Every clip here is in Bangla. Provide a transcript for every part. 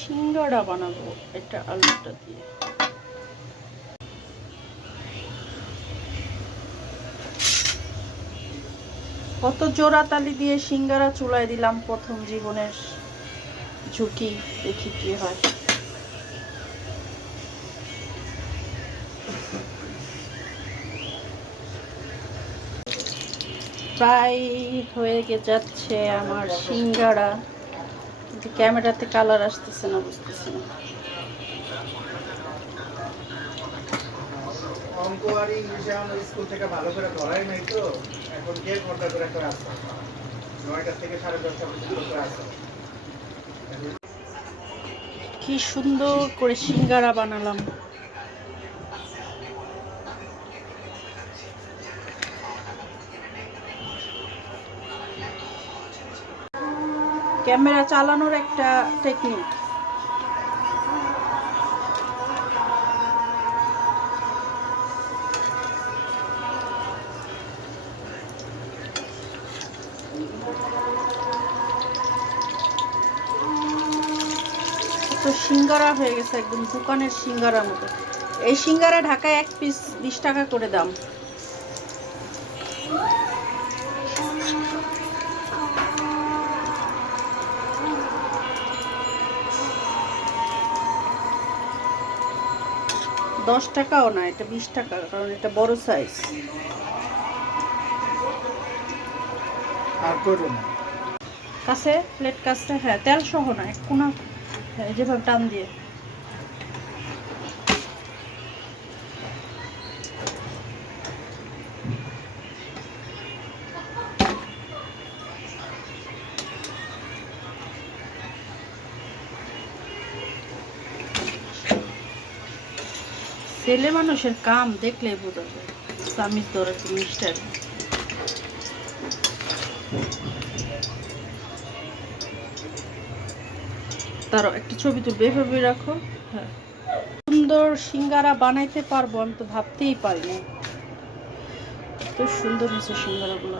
সিঙ্গাড়া বানাবো এটা আলুটা দিয়ে। কত জোড়া তালি দিয়ে সিঙ্গারা চুলায় দিলাম, প্রথম জীবনের ঝুঁকি, দেখি কি হয়। প্রায় হয়ে যাচ্ছে আমার সিঙ্গারা, কিন্তু ক্যামেরাতে কালার আসতেছে না, বুঝতেছি না। অঙ্ক আর ইংলিশে আমরা স্কুল থেকে ভালো করে পড়াই নাই তো, এখন কে ঘন্টা করে ক্লাস করে 9টা থেকে 10:30 পর্যন্ত ক্লাস হয়। কি সুন্দর করে সিঙ্গারা বানালাম। ক্যামেরা চালানোর একটা টেকনিক। তো সিঙ্গারা হয়ে গেছে একদম দোকানের সিঙ্গারার মতো। এই সিঙ্গারা ঢাকায় 1 পিস 20 টাকা করে দাম। দশ টাকাও না, এটা 20 টাকা, কারণ এটা বড় সাইজ। আর করুন কাছে প্লেট কাছে, হ্যাঁ তেল সহ না, এক কোনা যেভাবে টান দিয়ে। ছেলে মানুষের কাম দেখলেই বোঝা যায়, স্বামীর ধরে মিস্টার। তারও একটা ছবি তুলবে, এভাবে রাখো। হ্যাঁ, সুন্দর সিঙ্গারা বানাইতে পারবো আমি তো ভাবতেই পারিনি। এত সুন্দর হয়েছে সিঙ্গারাগুলো।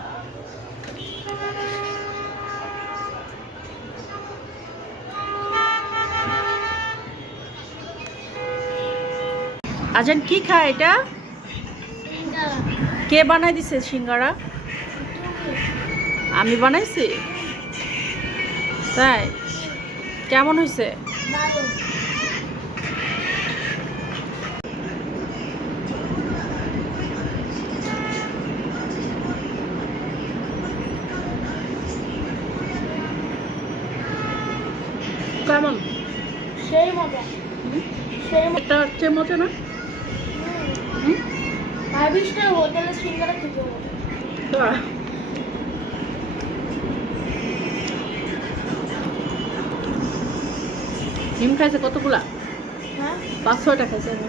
আজান কি খায় এটা? কে বানাই দিছে সিঙ্গারা? আমি বানাইছি? তাই? কেমন হয়েছে? কেমন? সেই মজা, সেই এটা হচ্ছে মজা না? ভাবিসটা হোটেলে সিঙ্গারা খেতে হবে। ডিম খাইছে কতগুলা? হ্যাঁ 5-6টা খাইছে আমি।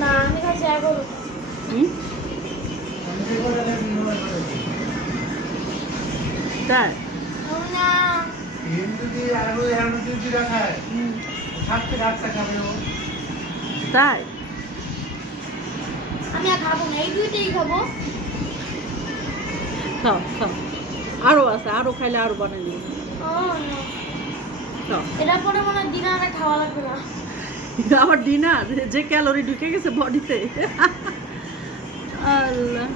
না, আমি খাইছি 11। তাই? না হিন্দুদি আর ওই হিন্দুদিরা খায় 7 থেকে 8টা খাবে ও। তাই? আমি আর খাবো না, এই দুইটাই খাবো। খাও খাও, আরো আছে, আরো খাইলে আরো বানাই দিব। ও না, খাও। এটা পরে মনে হয় ডিনারে খাওয়া লাগবে না। আবার ডিনার, যে ক্যালোরি ঢুকে গেছে বডিতে। আল্লাহ।